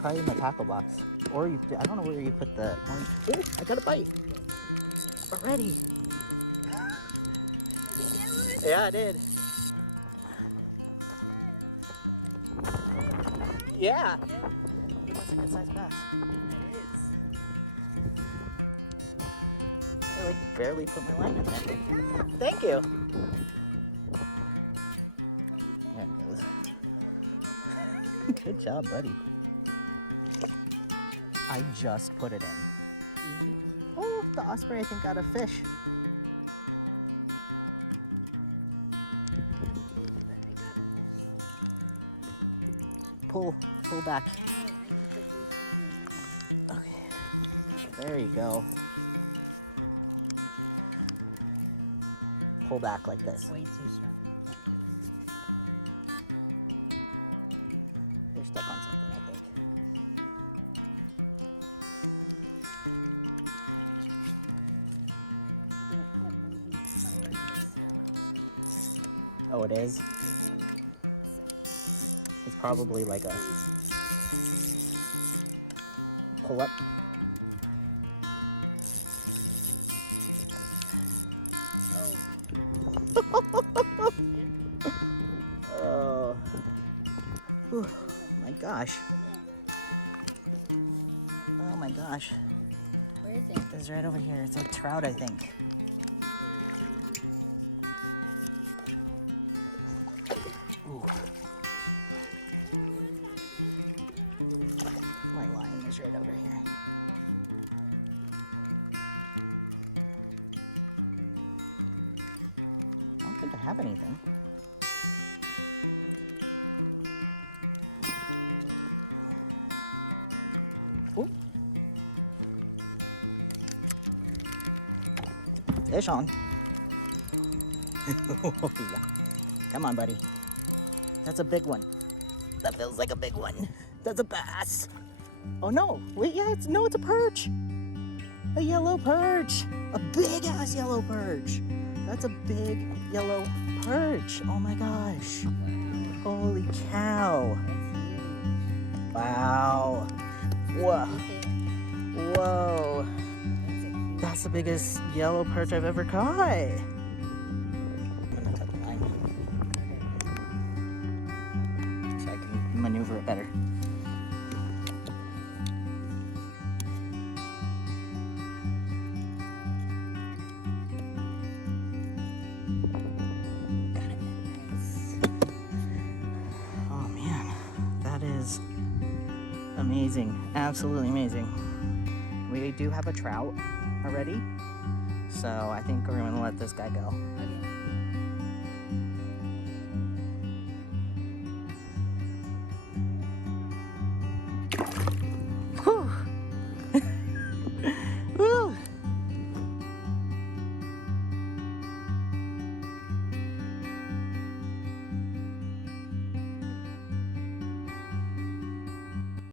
Probably in my tackle box. Or you, I don't know where you put the orange. Oh, I got a bite. Already. Yeah, I did. Yeah. That's a good sized bass. I like barely put my line in there. Thank you. There it goes. Good job, buddy. I just put it in. Oh, the osprey I think got a fish. Pull back. Okay, there you go. Pull back like this. Way too strong. You're stuck on something, I think. Oh, it is? It's probably like a pull up. Oh. Whew. My gosh. Oh my gosh. Where is it? It's right over here. It's a trout, I think. Ooh. My line is right over here. I don't think I have anything. Ooh. Fish on. Oh, yeah. Come on, buddy. That's a big one. That feels like a big one. That's a bass. Oh no, wait, yeah, it's a perch. A yellow perch. A big ass yellow perch. That's a big yellow perch. Oh my gosh. Holy cow. Wow. Whoa. Whoa. That's the biggest yellow perch I've ever caught. I'm gonna cut the line so I can maneuver it better. Got it. Oh man, that is amazing. Absolutely amazing. We do have a trout already, so I think we're gonna let this guy go. Okay.